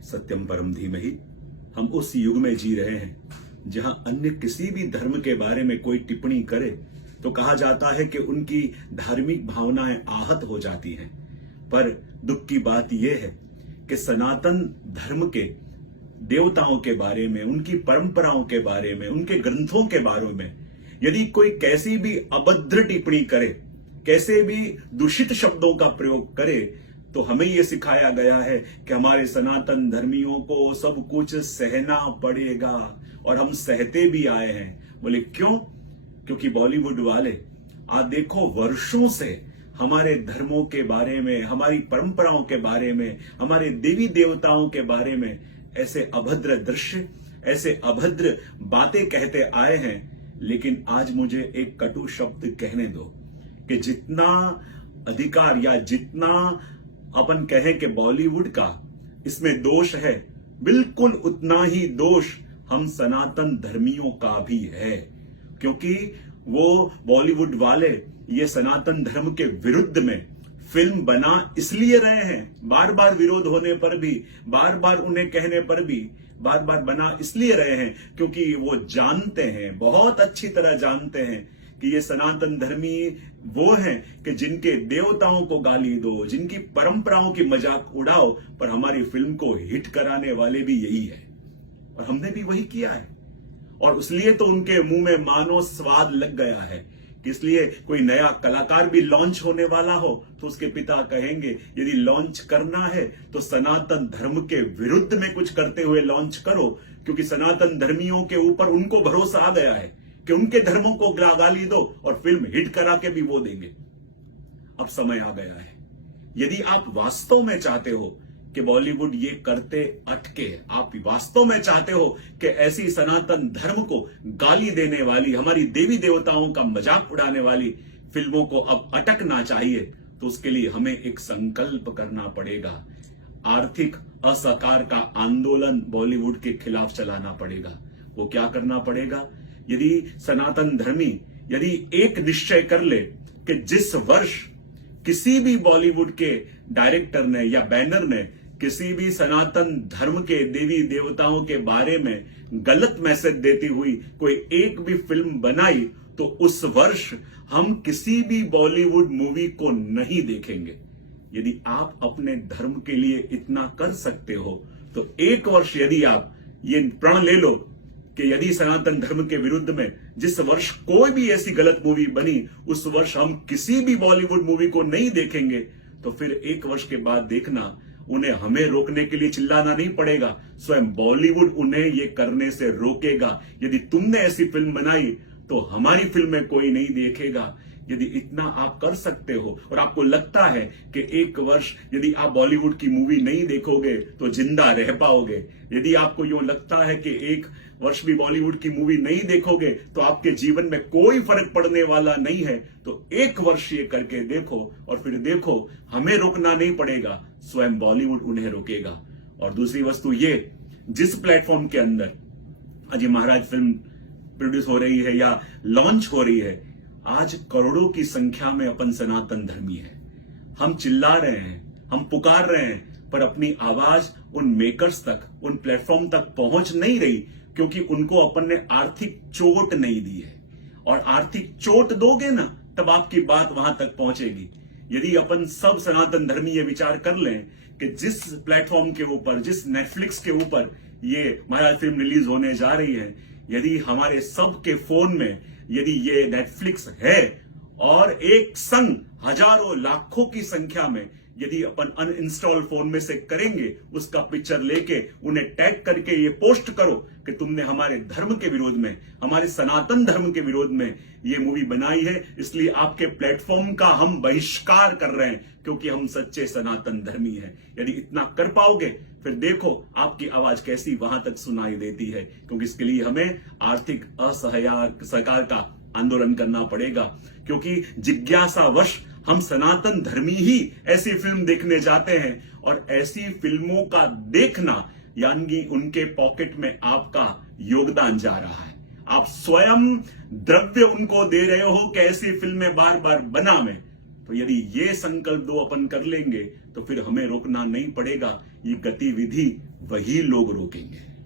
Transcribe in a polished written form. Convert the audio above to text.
सत्यम परम धीमहि। हम उस युग में जी रहे हैं जहां अन्य किसी भी धर्म के बारे में कोई टिप्पणी करे तो कहा जाता है कि उनकी धार्मिक भावनाएं आहत हो जाती हैं। पर दुख की बात यह है कि सनातन धर्म के देवताओं के बारे में, उनकी परंपराओं के बारे में, उनके ग्रंथों के बारे में यदि कोई कैसी भी अभद्र टिप्पणी करे, कैसे भी दूषित शब्दों का प्रयोग करे, तो हमें यह सिखाया गया है कि हमारे सनातन धर्मियों को सब कुछ सहना पड़ेगा और हम सहते भी आए हैं। बोले क्यों? क्योंकि बॉलीवुड वाले आज देखो वर्षों से हमारे धर्मों के बारे में, हमारी परंपराओं के बारे में, हमारे देवी देवताओं के बारे में ऐसे अभद्र दृश्य, ऐसे अभद्र बातें कहते आए हैं। लेकिन आज मुझे एक कटु शब्द कहने दो कि जितना अधिकार या जितना अपन कहें कि बॉलीवुड का इसमें दोष है, बिल्कुल उतना ही दोष हम सनातन धर्मियों का भी है। क्योंकि वो बॉलीवुड वाले ये सनातन धर्म के विरुद्ध में फिल्म बना इसलिए रहे हैं, बार बार विरोध होने पर भी, बार बार उन्हें कहने पर भी बार बार बना इसलिए रहे हैं क्योंकि वो जानते हैं, बहुत अच्छी तरह जानते हैं कि ये सनातन धर्मी वो हैं कि जिनके देवताओं को गाली दो, जिनकी परंपराओं की मजाक उड़ाओ, पर हमारी फिल्म को हिट कराने वाले भी यही है और हमने भी वही किया है। और इसलिए तो उनके मुंह में मानो स्वाद लग गया है कि इसलिए कोई नया कलाकार भी लॉन्च होने वाला हो तो उसके पिता कहेंगे यदि लॉन्च करना है तो सनातन धर्म के विरुद्ध में कुछ करते हुए लॉन्च करो, क्योंकि सनातन धर्मियों के ऊपर उनको भरोसा आ गया है कि उनके धर्मों को गाली दो और फिल्म हिट करा के भी वो देंगे। अब समय आ गया है, यदि आप वास्तव में चाहते हो कि बॉलीवुड ये करते अटके, आप वास्तव में चाहते हो कि ऐसी सनातन धर्म को गाली देने वाली, हमारी देवी देवताओं का मजाक उड़ाने वाली फिल्मों को अब अटकना चाहिए, तो उसके लिए हमें एक संकल्प करना पड़ेगा। आर्थिक असहकार का आंदोलन बॉलीवुड के खिलाफ चलाना पड़ेगा। वो क्या करना पड़ेगा? यदि सनातन धर्मी यदि एक निश्चय कर ले कि जिस वर्ष किसी भी बॉलीवुड के डायरेक्टर ने या बैनर ने किसी भी सनातन धर्म के देवी देवताओं के बारे में गलत मैसेज देती हुई कोई एक भी फिल्म बनाई, तो उस वर्ष हम किसी भी बॉलीवुड मूवी को नहीं देखेंगे। यदि आप अपने धर्म के लिए इतना कर सकते हो तो एक वर्ष यदि आप ये प्रण ले लो कि यदि सनातन धर्म के विरुद्ध में जिस वर्ष कोई भी ऐसी गलत मूवी बनी, उस वर्ष हम किसी भी बॉलीवुड मूवी को नहीं देखेंगे, तो फिर एक वर्ष के बाद देखना उन्हें हमें रोकने के लिए चिल्लाना नहीं पड़ेगा, स्वयं बॉलीवुड उन्हें ये करने से रोकेगा। यदि तुमने ऐसी फिल्म बनाई तो हमारी फिल्म में कोई नहीं देखेगा। यदि इतना आप कर सकते हो और आपको लगता है कि एक वर्ष यदि आप बॉलीवुड की मूवी नहीं देखोगे तो जिंदा रह पाओगे, यदि आपको यूं लगता है कि एक वर्ष भी बॉलीवुड की मूवी नहीं देखोगे तो आपके जीवन में कोई फर्क पड़ने वाला नहीं है, तो एक वर्ष ये करके देखो और फिर देखो हमें रोकना नहीं पड़ेगा, स्वयं बॉलीवुड उन्हें रोकेगा। और दूसरी वस्तु ये, जिस प्लेटफॉर्म के अंदर अजय महाराज फिल्म प्रोड्यूस हो रही है या लॉन्च हो रही है, आज करोड़ों की संख्या में अपन सनातन धर्मी है। हम चिल्ला रहे हैं, हम पुकार रहे हैं, पर अपनी आवाज उन मेकर्स तक, उन प्लेटफॉर्म तक पहुंच नहीं रही क्योंकि उनको अपन ने आर्थिक चोट नहीं दी है। और आर्थिक चोट दोगे ना तब आपकी बात वहां तक पहुंचेगी। यदि अपन सब सनातन धर्मी ये विचार कर लें कि जिस प्लेटफॉर्म के ऊपर, जिस नेटफ्लिक्स के ऊपर ये महाराज फिल्म रिलीज होने जा रही है, यदि हमारे सब के फोन में यदि ये नेटफ्लिक्स है और एक संग हजारों लाखों की संख्या में यदि अपन अनइंस्टॉल फोन में से करेंगे, उसका पिक्चर लेके उन्हें टैग करके ये पोस्ट करो कि तुमने हमारे धर्म के विरोध में, हमारे सनातन धर्म के विरोध में ये मूवी बनाई है, इसलिए आपके प्लेटफॉर्म का हम बहिष्कार कर रहे हैं क्योंकि हम सच्चे सनातन धर्मी हैं। यदि इतना कर पाओगे फिर देखो आपकी आवाज कैसी वहां तक सुनाई देती है, क्योंकि इसके लिए हमें आर्थिक असहकार का आंदोलन करना पड़ेगा। क्योंकि जिज्ञासावश हम सनातन धर्मी ही ऐसी फिल्म देखने जाते हैं और ऐसी फिल्मों का देखना यानी उनके पॉकेट में आपका योगदान जा रहा है। आप स्वयं द्रव्य उनको दे रहे हो कि ऐसी फिल्में बार बार बनावें। तो यदि ये संकल्प दो अपन कर लेंगे तो फिर हमें रोकना नहीं पड़ेगा। ये गतिविधि वही लोग रोकेंगे।